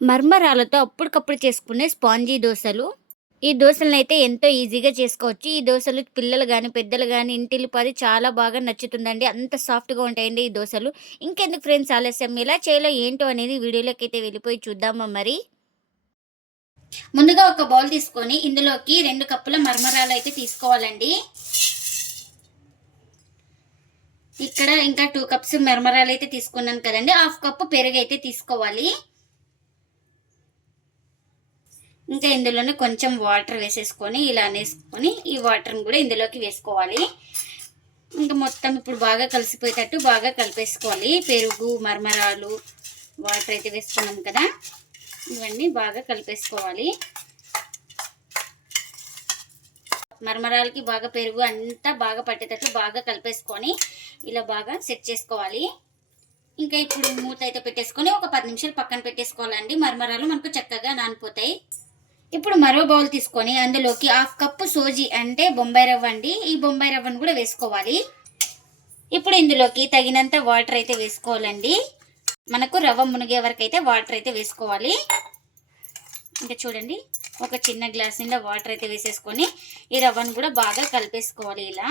మర్మరాలతో అప్పటికప్పుడు చేసుకునే స్పాంజీ దోశలు. ఈ దోశలను అయితే ఎంతో ఈజీగా చేసుకోవచ్చు. ఈ దోశలు పిల్లలు కానీ పెద్దలు కానీ ఇంటిల్లిపాది చాలా బాగా నచ్చుతుందండి. అంత సాఫ్ట్గా ఉంటాయండి ఈ దోశలు. ఇంకెందుకు ఫ్రెండ్స్ ఆలస్యం? ఎలా చేయాలో ఏంటో అనేది వీడియోలోకి అయితే వెళ్ళిపోయి చూద్దామా మరి? ముందుగా ఒక బౌల్ తీసుకొని ఇందులోకి రెండు కప్పుల మర్మరాలు అయితే తీసుకోవాలండి. ఇక్కడ ఇంకా టూ కప్స్ మర్మరాలు అయితే తీసుకున్నాను కదండి. హాఫ్ కప్పు పెరుగు అయితే తీసుకోవాలి. ఇంకా ఇందులోనే కొంచెం వాటర్ వేసేసుకొని ఇలా వేసుకొని ఈ వాటర్ని కూడా ఇందులోకి వేసుకోవాలి. ఇంకా మొత్తం ఇప్పుడు బాగా కలిసిపోయేటట్టు బాగా కలిపేసుకోవాలి. పెరుగు మర్మరాలు వాటర్ అయితే వేసుకున్నాం కదా. ఇవన్నీ బాగా కలిపేసుకోవాలి. మరమరాలకి బాగా పెరుగు అంతా బాగా పట్టేటట్టు బాగా కలిపేసుకొని ఇలా బాగా సెట్ చేసుకోవాలి. ఇంకా ఇప్పుడు మూత అయితే పెట్టేసుకొని ఒక పది నిమిషాలు పక్కన పెట్టేసుకోవాలండి. మరమరాలు మనకు చక్కగా నానిపోతాయి. ఇప్పుడు మరో బౌల్ తీసుకొని అందులోకి హాఫ్ కప్పు సోజీ అంటే బొంబాయి రవ్వ అండి. ఈ బొంబాయి రవ్వను కూడా వేసుకోవాలి. ఇప్పుడు ఇందులోకి తగినంత వాటర్ అయితే వేసుకోవాలండి. మనకు రవ్వ మునిగే వరకు అయితే వాటర్ అయితే వేసుకోవాలి. ఇంకా చూడండి ఒక చిన్న గ్లాస్ నిండా వాటర్ అయితే వేసేసుకొని ఈ రవ్వను కూడా బాగా కలిపేసుకోవాలి ఇలా.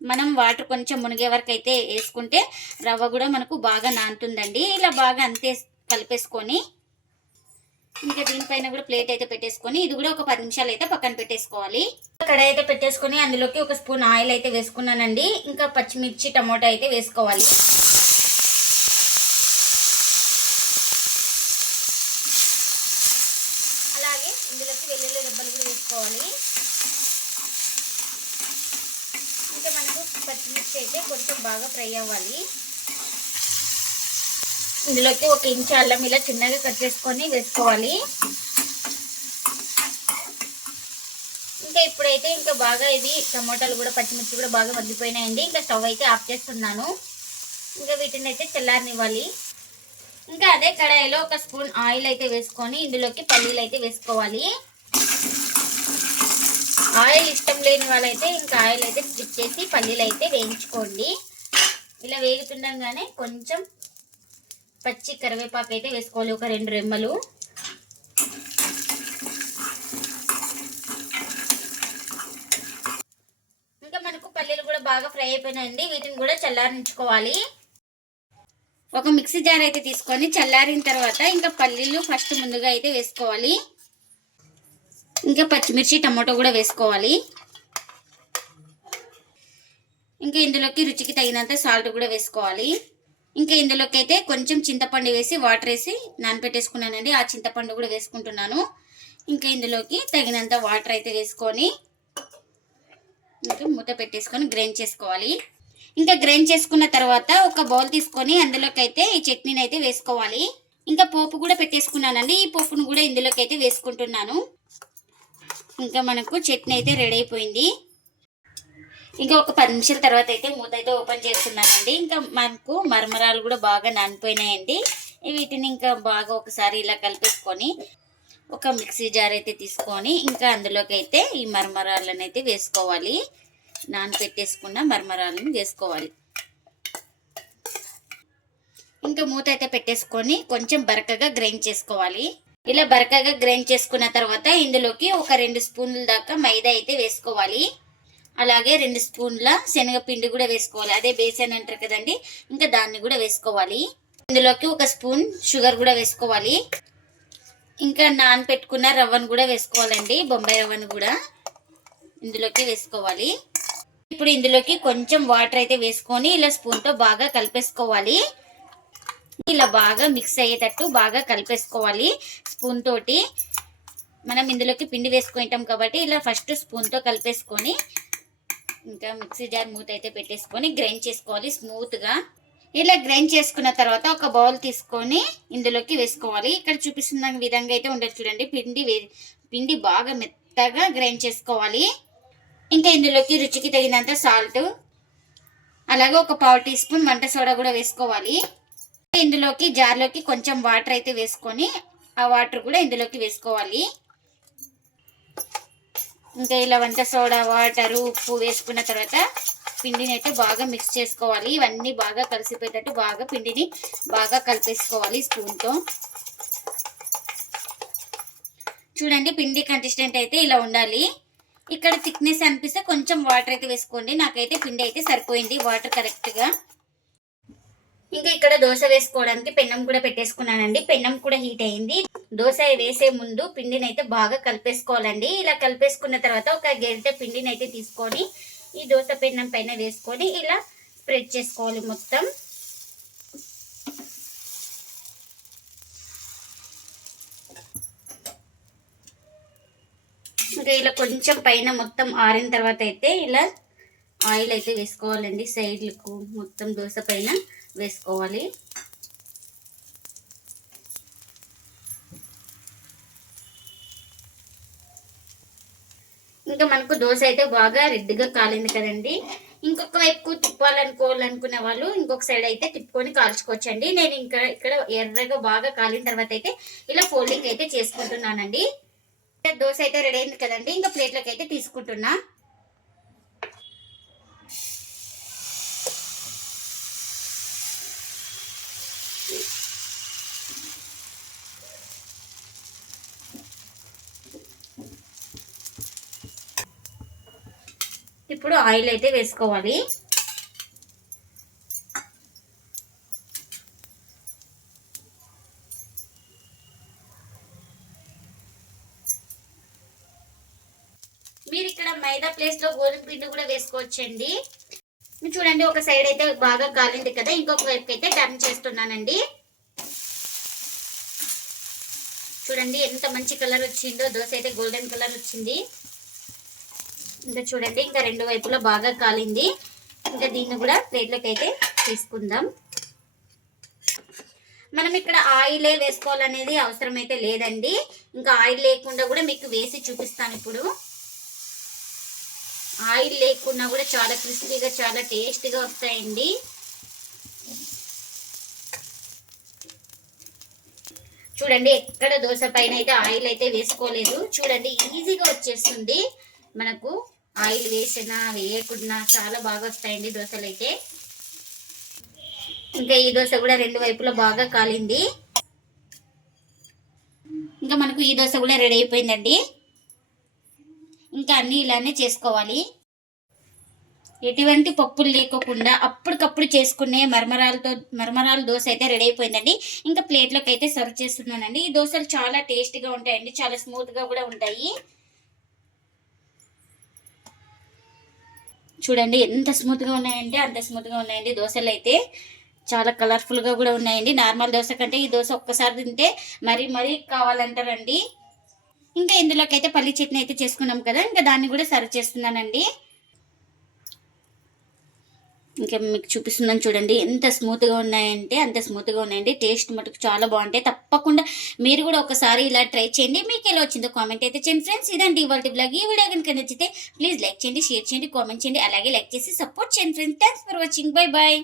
మనం వాటర్ కొంచెం మునిగే వరకు అయితే వేసుకుంటే రవ్వ కూడా మనకు బాగా నానుతుందండి. ఇలా బాగా అంతే కలిపేసుకొని ఇంకా దీనిపైన కూడా ప్లేట్ అయితే పెట్టేసుకొని ఇది కూడా ఒక పది నిమిషాలు అయితే పక్కన పెట్టేసుకోవాలి. కడాయి అయితే పెట్టేసుకొని అందులోకి ఒక స్పూన్ ఆయిల్ అయితే వేసుకున్నానండి. ఇంకా పచ్చిమిర్చి టమోటా అయితే వేసుకోవాలి. అలాగే ఇందులోకి వెల్లుల్లి రెబ్బలు కూడా వేసుకోవాలి. ఇంకా మనకు పచ్చిమిర్చి అయితే కొంచెం బాగా ఫ్రై అవ్వాలి. ఇందులోకి ఒక ఇంచు అల్లం ఇలా చిన్నగా కట్ చేసుకొని వేసుకోవాలి. ఇంకా ఇప్పుడైతే ఇంకా బాగా ఇవి టమోటాలు కూడా పచ్చిమిర్చి కూడా బాగా మగ్గిపోయినాయండి. ఇంకా స్టవ్ అయితే ఆఫ్ చేస్తున్నాను. ఇంకా వీటిని అయితే చల్లారనివ్వాలి. ఇంకా అదే కడాయిలో ఒక స్పూన్ ఆయిల్ అయితే వేసుకొని ఇందులోకి పల్లీలు అయితే వేసుకోవాలి. ఆయిల్ ఇష్టం లేని వాళ్ళైతే ఇంకా ఆయిల్ అయితే స్కిప్ చేసి పల్లీలు అయితే వేయించుకోండి. ఇలా వేగుతుండగానే కొంచెం పచ్చి కరివేపాకు అయితే వేసుకోవాలి ఒక రెండు రెమ్మలు. ఇంకా మనకు పల్లీలు కూడా బాగా ఫ్రై అయిపోయినాయండి వీటిని కూడా చల్లారించుకోవాలి. ఒక మిక్సీ జార్ అయితే తీసుకొని చల్లారిన తర్వాత ఇంకా పల్లీలు ఫస్ట్ ముందుగా అయితే వేసుకోవాలి. ఇంకా పచ్చిమిర్చి టమాటో కూడా వేసుకోవాలి. ఇంకా ఇందులోకి రుచికి తగినంత సాల్ట్ కూడా వేసుకోవాలి. ఇంకా ఇందులోకి అయితే కొంచెం చింతపండు వేసి వాటర్ వేసి నానపెట్టేసుకున్నానండి. ఆ చింతపండు కూడా వేసుకుంటున్నాను. ఇంకా ఇందులోకి తగినంత వాటర్ అయితే వేసుకొని ఇంకా మూత పెట్టేసుకొని గ్రైండ్ చేసుకోవాలి. ఇంకా గ్రైండ్ చేసుకున్న తర్వాత ఒక బౌల్ తీసుకొని అందులోకి అయితే ఈ చట్నీని అయితే వేసుకోవాలి. ఇంకా పోపు కూడా పెట్టేసుకున్నానండి. ఈ పోపును కూడా ఇందులోకి అయితే వేసుకుంటున్నాను. ఇంకా మనకు చట్నీ అయితే రెడీ అయిపోయింది. ఇంకా ఒక పది నిమిషాల తర్వాత అయితే మూత అయితే ఓపెన్ చేస్తున్నానండి. ఇంకా మనకు మరమరాలు కూడా బాగా నానిపోయినాయండి. వీటిని ఇంకా బాగా ఒకసారి ఇలా కలిపేసుకొని ఒక మిక్సీ జార్ అయితే తీసుకొని ఇంకా అందులోకి అయితే ఈ మరమరాలను అయితే వేసుకోవాలి. నానపెట్టేసుకున్న మరమరాలను వేసుకోవాలి. ఇంకా మూత అయితే పెట్టేసుకొని కొంచెం బరకగా గ్రైండ్ చేసుకోవాలి. ఇలా బరకగా గ్రైండ్ చేసుకున్న తర్వాత ఇందులోకి ఒక రెండు స్పూన్ల దాకా మైదా అయితే వేసుకోవాలి. అలాగే రెండు స్పూన్ల శనగపిండి కూడా వేసుకోవాలి. అదే బేసన్ అంటారు కదండి ఇంకా దాన్ని కూడా వేసుకోవాలి. ఇందులోకి ఒక స్పూన్ షుగర్ కూడా వేసుకోవాలి. ఇంకా నానపెట్టుకున్న రవ్వను కూడా వేసుకోవాలండి బొంబాయి రవ్వను కూడా ఇందులోకి వేసుకోవాలి. ఇప్పుడు ఇందులోకి కొంచెం వాటర్ అయితే వేసుకొని ఇలా స్పూన్తో బాగా కలిపేసుకోవాలి. ఇలా బాగా మిక్స్ అయ్యేటట్టు బాగా కలిపేసుకోవాలి స్పూన్ తోటి. మనం ఇందులోకి పిండి వేసుకుంటాం కాబట్టి ఇలా ఫస్ట్ స్పూన్తో కలిపేసుకొని ఇంకా మిక్సీ జార్ మూత అయితే పెట్టేసుకొని గ్రైండ్ చేసుకోవాలి స్మూత్గా. ఇలా గ్రైండ్ చేసుకున్న తర్వాత ఒక బౌల్ తీసుకొని ఇందులోకి వేసుకోవాలి. ఇక్కడ చూపిస్తున్న విధంగా అయితే ఉండదు చూడండి. పిండి వే పిండి బాగా మెత్తగా గ్రైండ్ చేసుకోవాలి. ఇంకా ఇందులోకి రుచికి తగినంత సాల్ట్ అలాగే ఒక పావు టీ స్పూన్ వంట సోడా కూడా వేసుకోవాలి. ఇందులోకి జార్లోకి కొంచెం వాటర్ అయితే వేసుకొని ఆ వాటర్ కూడా ఇందులోకి వేసుకోవాలి. ఇంకా ఇలా వంట సోడా వాటర్ ఉప్పు వేసుకున్న తర్వాత పిండిని అయితే బాగా మిక్స్ చేసుకోవాలి. ఇవన్నీ బాగా కలిసిపోయేటట్టు బాగా పిండిని బాగా కలిపేసుకోవాలి స్పూన్తో. చూడండి పిండి కన్సిస్టెంట్ అయితే ఇలా ఉండాలి. ఇక్కడ థిక్నెస్ అనిపిస్తే కొంచెం వాటర్ అయితే వేసుకోండి. నాకైతే పిండి అయితే సరిపోయింది వాటర్ కరెక్ట్గా ఇంకా ఇక్కడ దోశ వేసుకోవడానికి పెన్నం కూడా పెట్టేసుకున్నానండి. పెన్నం కూడా హీట్ అయింది. దోశ వేసే ముందు పిండిని అయితే బాగా కలిపేసుకోవాలండి. ఇలా కలిపేసుకున్న తర్వాత ఒక గెరిటె పిండిని అయితే తీసుకొని ఈ దోశ పిండం పైన వేసుకొని ఇలా స్ప్రెడ్ చేసుకోవాలి మొత్తం. ఇంకా ఇలా కొంచెం పైన మొత్తం ఆరిన తర్వాత అయితే ఇలా ఆయిల్ అయితే వేసుకోవాలండి. సైడ్లకు మొత్తం దోశ పైన వేసుకోవాలి. ఇంకా మనకు దోశ అయితే బాగా రెడ్గా కాలింది కదండి. ఇంకొక వైపు తిప్పాలనుకోవాలనుకునే వాళ్ళు ఇంకొక సైడ్ అయితే తిప్పుకొని కాల్చుకోవచ్చండి. నేను ఇంకా ఇక్కడ ఎర్రగా బాగా కాలిన తర్వాత అయితే ఇలా ఫోల్డింగ్ అయితే చేసుకుంటున్నానండి. దోశ అయితే రెడీ అయింది కదండి. ఇంకా ప్లేట్లోకి అయితే తీసుకుంటున్నా. ఇప్పుడు ఆయిల్ అయితే వేసుకోవాలి. మీరు ఇక్కడ మైదా ప్లేస్లో గోధుమ పిండి కూడా వేసుకోవచ్చండి. చూడండి ఒక సైడ్ అయితే బాగా కాలింది కదా ఇంకొక వైపు అయితే టర్న్ చేస్తున్నానండి. చూడండి ఎంత మంచి కలర్ వచ్చిందో దోశ అయితే గోల్డెన్ కలర్ వచ్చింది. ఇంకా చూడండి ఇంకా రెండు వైపులా బాగా కాలింది. ఇంకా దీన్ని కూడా ప్లేట్లోకి అయితే తీసుకుందాం. మనం ఇక్కడ ఆయిలే వేసుకోవాలనేది అవసరం అయితే లేదండి. ఇంకా ఆయిల్ లేకుండా కూడా మీకు వేసి చూపిస్తాను ఇప్పుడు. ఆయిల్ లేకుండా కూడా చాలా క్రిస్పీగా చాలా టేస్ట్గా వస్తాయండి. చూడండి ఎక్కడ దోశ పైన అయితే ఆయిల్ అయితే వేసుకోలేదు. చూడండి ఈజీగా వచ్చేస్తుంది. మనకు ఆయిల్ వేసినా వేయకుండా చాలా బాగా వస్తాయండి దోశలు అయితే ఇంకా ఈ దోశ కూడా రెండు వైపులా బాగా కాలింది. ఇంకా మనకు ఈ దోశ కూడా రెడీ అయిపోయిందండి. ఇంకా అన్నీ ఇలానే చేసుకోవాలి. ఎటువంటి పప్పులు లేకోకుండా అప్పటికప్పుడు చేసుకునే మరమరాలతో మరమరాల దోశ అయితే రెడీ అయిపోయిందండి. ఇంకా ప్లేట్లోకి అయితే సర్వ్ చేస్తున్నానండి. ఈ దోశలు చాలా టేస్టీగా ఉంటాయండి. చాలా స్మూత్గా కూడా ఉంటాయి. చూడండి ఎంత స్మూత్గా ఉన్నాయంటే అంత స్మూత్గా ఉన్నాయండి. దోశలు అయితే చాలా కలర్ఫుల్గా కూడా ఉన్నాయండి. నార్మల్ దోశ కంటే ఈ దోశ ఒక్కసారి తింటే మరీ మరీ కావాలంటారండి. ఇంకా ఇందులోకి అయితే పల్లి చట్నీ అయితే చేసుకున్నాం కదా ఇంకా దాన్ని కూడా సర్వ్ చేస్తున్నానండి. ఇంకా మీకు చూపిస్తున్నాను చూడండి. ఎంత స్మూత్గా ఉన్నాయంటే అంత స్మూత్గా ఉన్నాయండి. టేస్ట్ మటుకు చాలా బాగుంటాయి. తప్పకుండా మీరు కూడా ఒకసారి ఇలా ట్రై చేయండి. మీకు ఎలా వచ్చిందో కామెంట్ అయితే చేయండి. ఫ్రెండ్స్ ఇదండి ఇవాళ బ్లాగ్. ఈ వీడియో కనుక నచ్చితే ప్లీజ్ లైక్ చేయండి షేర్ చేయండి కామెంట్ చేయండి. అలాగే లైక్ చేసి సపోర్ట్ చేయండి friends. Thanks for watching. Bye bye